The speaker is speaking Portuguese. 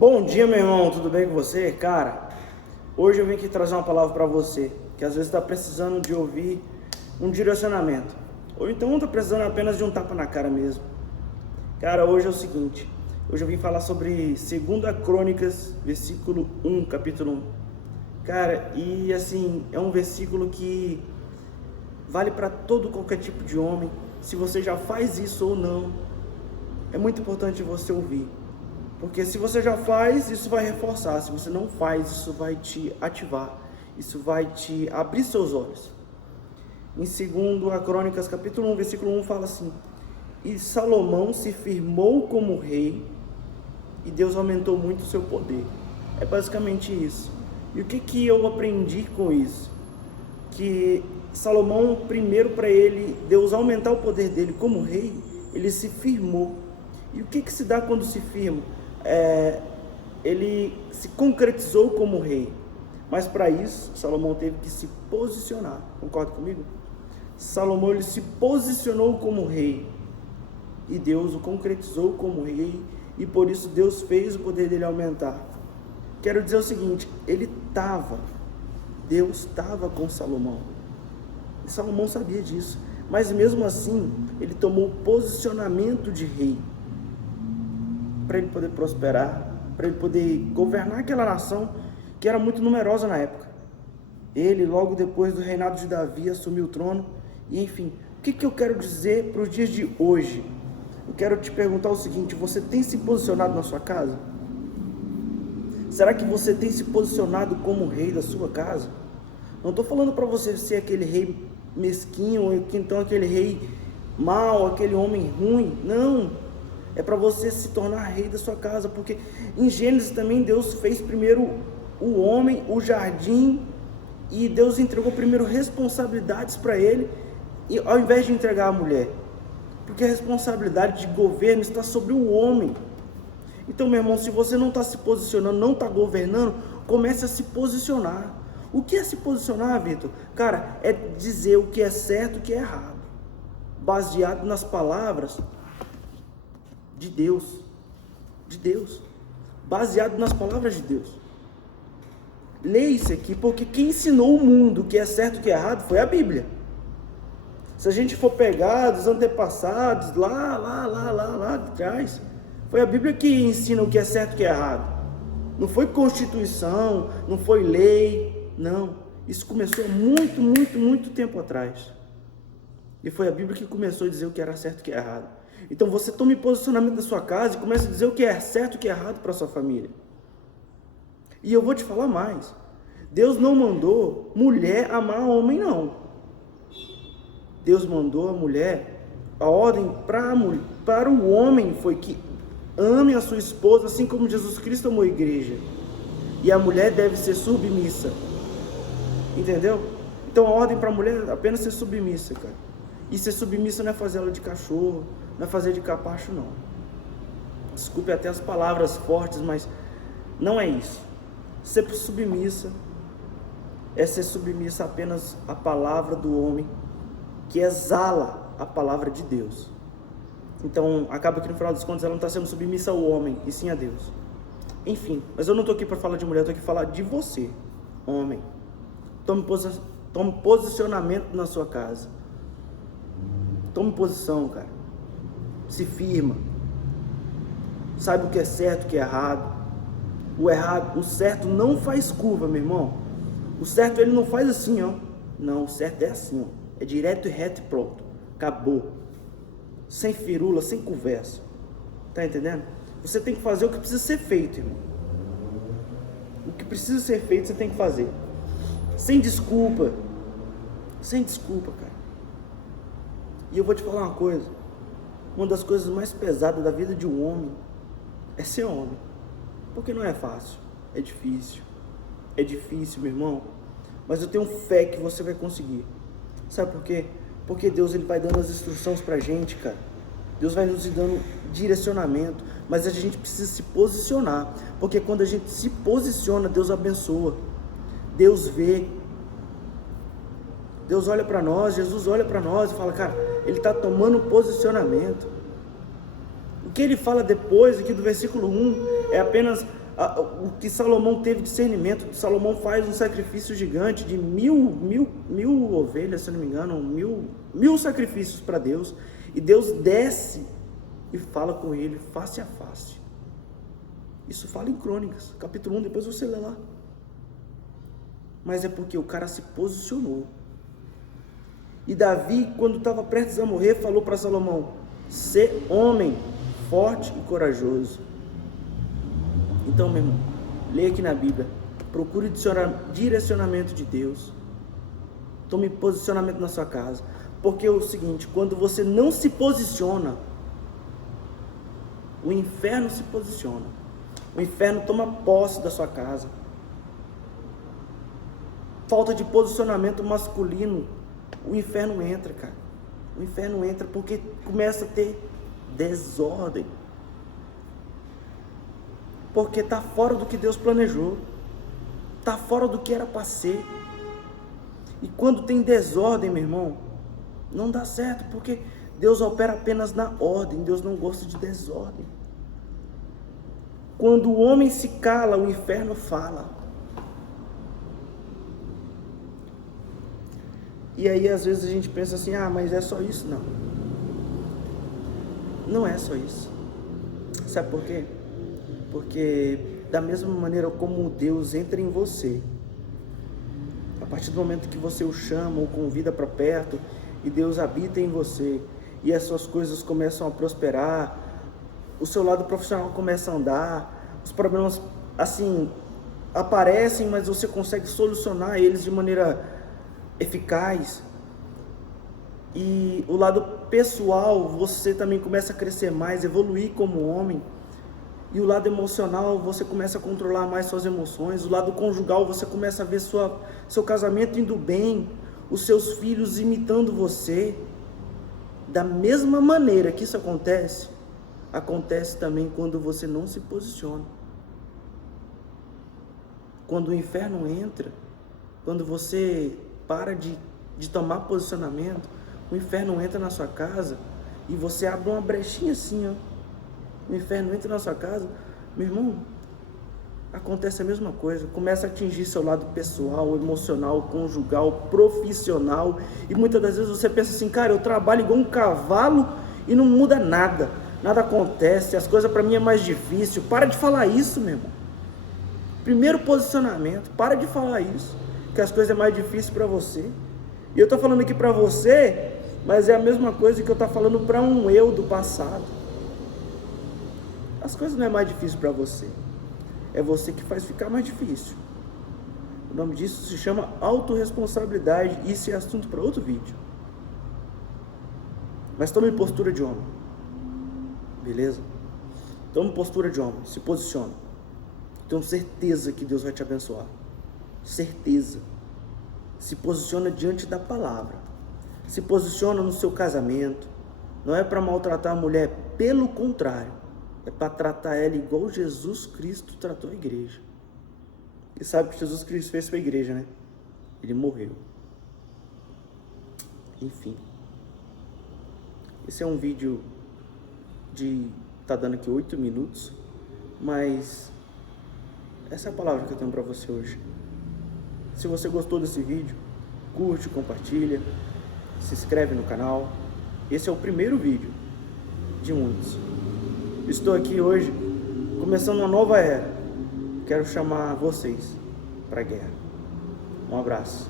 Bom dia, meu irmão, tudo bem com você? Cara, hoje eu vim aqui trazer uma palavra para você, que às vezes está precisando de ouvir um direcionamento, ou então está precisando apenas de um tapa na cara mesmo. Cara, hoje é o seguinte, hoje eu vim falar sobre 2 Crônicas, versículo 1, capítulo 1. Cara, e assim, é um versículo que vale para todo qualquer tipo de homem, se você já faz isso ou não, é muito importante você ouvir. Porque se você já faz, isso vai reforçar. Se você não faz, isso vai te ativar. Isso vai te abrir seus olhos. Em 2 Crônicas, capítulo 1, versículo 1, fala assim: E Salomão se firmou como rei, e Deus aumentou muito o seu poder. É basicamente isso. E o que eu aprendi com isso? Que Salomão, primeiro para ele, Deus aumentar o poder dele como rei, ele se firmou. E o que se dá quando se firma? Ele se concretizou como rei, mas para isso Salomão teve que se posicionar. Concorda comigo? Salomão, ele se posicionou como rei e Deus o concretizou como rei, e por isso Deus fez o poder dele aumentar. Quero dizer o seguinte, Deus estava com Salomão, e Salomão sabia disso, mas mesmo assim ele tomou o posicionamento de rei, para ele poder prosperar, para ele poder governar aquela nação que era muito numerosa na época. Ele, logo depois do reinado de Davi, assumiu o trono. E enfim, o que eu quero dizer para os dias de hoje? Eu quero te perguntar o seguinte: você tem se posicionado na sua casa? Será que você tem se posicionado como rei da sua casa? Não estou falando para você ser aquele rei mesquinho, ou então aquele rei mau, aquele homem ruim. Não. É para você se tornar rei da sua casa, porque em Gênesis também Deus fez primeiro o homem, o jardim, e Deus entregou primeiro responsabilidades para ele, e ao invés de entregar a mulher, porque a responsabilidade de governo está sobre o homem. Então, meu irmão, se você não está se posicionando, não está governando, comece a se posicionar. O que é se posicionar, Vitor? Cara, é dizer o que é certo e o que é errado, baseado nas palavras de Deus, baseado nas palavras de Deus. Leia isso aqui, porque quem ensinou o mundo o que é certo e o que é errado foi a Bíblia. Se a gente for pegar dos antepassados, lá atrás, foi a Bíblia que ensina o que é certo e o que é errado. Não foi Constituição, não foi lei, não. Isso começou muito tempo atrás. E foi a Bíblia que começou a dizer o que era certo e o que é errado. Então você tome posicionamento da sua casa e comece a dizer o que é certo e o que é errado para a sua família. E eu vou te falar mais. Deus não mandou mulher amar homem, não. Deus mandou a mulher, a ordem para o homem foi que ame a sua esposa, assim como Jesus Cristo amou a igreja. E a mulher deve ser submissa. Entendeu? Então a ordem para a mulher é apenas ser submissa, cara. E ser submissa não é fazer ela de cachorro, não é fazer de capacho, não. Desculpe até as palavras fortes, mas não é isso. Ser submissa é ser submissa apenas à palavra do homem, que exala a palavra de Deus. Então, acaba que no final das contas ela não está sendo submissa ao homem, e sim a Deus. Enfim, mas eu não estou aqui para falar de mulher, eu estou aqui para falar de você, homem. Tome posicionamento na sua casa. Tome posição, cara. Se firma. Saiba o que é certo, o que é errado. O certo não faz curva, meu irmão. O certo ele não faz assim, ó. Não, o certo é assim, ó. É direto e reto e pronto. Acabou. Sem firula, sem conversa. Tá entendendo? Você tem que fazer o que precisa ser feito, irmão. O que precisa ser feito, você tem que fazer. Sem desculpa. Sem desculpa, cara. E eu vou te falar uma coisa. Uma das coisas mais pesadas da vida de um homem é ser homem. Porque não é fácil. É difícil. É difícil, meu irmão. Mas eu tenho fé que você vai conseguir. Sabe por quê? Porque Deus ele vai dando as instruções pra gente, cara. Deus vai nos dando direcionamento. Mas a gente precisa se posicionar. Porque quando a gente se posiciona, Deus abençoa. Deus vê. Deus olha para nós, Jesus olha para nós e fala, cara, ele está tomando posicionamento. O que ele fala depois aqui do versículo 1 é apenas O que Salomão teve discernimento, Salomão faz um sacrifício gigante de mil ovelhas, se não me engano, mil sacrifícios para Deus, e Deus desce e fala com ele face a face. Isso fala em Crônicas, capítulo 1, depois você lê lá. Mas é porque o cara se posicionou. E Davi, quando estava prestes a morrer, falou para Salomão: ser homem forte e corajoso. Então, meu irmão, leia aqui na Bíblia, procure direcionamento de Deus, tome posicionamento na sua casa, porque é o seguinte: quando você não se posiciona, o inferno se posiciona, o inferno toma posse da sua casa. Falta de posicionamento masculino, o inferno entra, cara, o inferno entra porque começa a ter desordem, porque está fora do que Deus planejou, está fora do que era para ser. E quando tem desordem, meu irmão, não dá certo, porque Deus opera apenas na ordem, Deus não gosta de desordem. Quando o homem se cala, o inferno fala. E aí às vezes a gente pensa assim: mas é só isso? Não, não é só isso. Sabe por quê? Porque da mesma maneira como Deus entra em você, a partir do momento que você o chama ou convida para perto, e Deus habita em você, e as suas coisas começam a prosperar, o seu lado profissional começa a andar, os problemas assim aparecem, mas você consegue solucionar eles de maneira eficaz, e o lado pessoal você também começa a crescer mais, evoluir como homem. E o lado emocional, você começa a controlar mais suas emoções. O lado conjugal, você começa a ver seu casamento indo bem, os seus filhos imitando você. Da mesma maneira que isso acontece também quando você não se posiciona. Quando o inferno entra, quando você para de tomar posicionamento, o inferno entra na sua casa e você abre uma brechinha assim, ó. O inferno entra na sua casa, meu irmão, acontece a mesma coisa, começa a atingir seu lado pessoal, emocional, conjugal, profissional, e muitas das vezes você pensa assim: cara, eu trabalho igual um cavalo e não muda nada acontece, as coisas para mim é mais difícil. Para de falar isso, meu irmão. Primeiro posicionamento, para de falar isso, que as coisas é mais difícil para você. E eu estou falando aqui para você, mas é a mesma coisa que eu estou falando para um eu do passado. As coisas não é mais difícil para você, é você que faz ficar mais difícil. O nome disso se chama autorresponsabilidade, e isso é assunto para outro vídeo. Mas tome postura de homem, beleza? Tome postura de homem, se posiciona. Tenho certeza que Deus vai te abençoar, certeza. Se posiciona diante da palavra, se posiciona no seu casamento. Não é para maltratar a mulher, pelo contrário, é para tratar ela igual Jesus Cristo tratou a igreja. E sabe o que Jesus Cristo fez para a igreja, né? Ele morreu. Enfim. Esse é um vídeo tá dando aqui 8 minutos, mas essa é a palavra que eu tenho para você hoje. Se você gostou desse vídeo, curte, compartilha, se inscreve no canal. Esse é o primeiro vídeo de muitos. Estou aqui hoje, começando uma nova era. Quero chamar vocês para a guerra. Um abraço.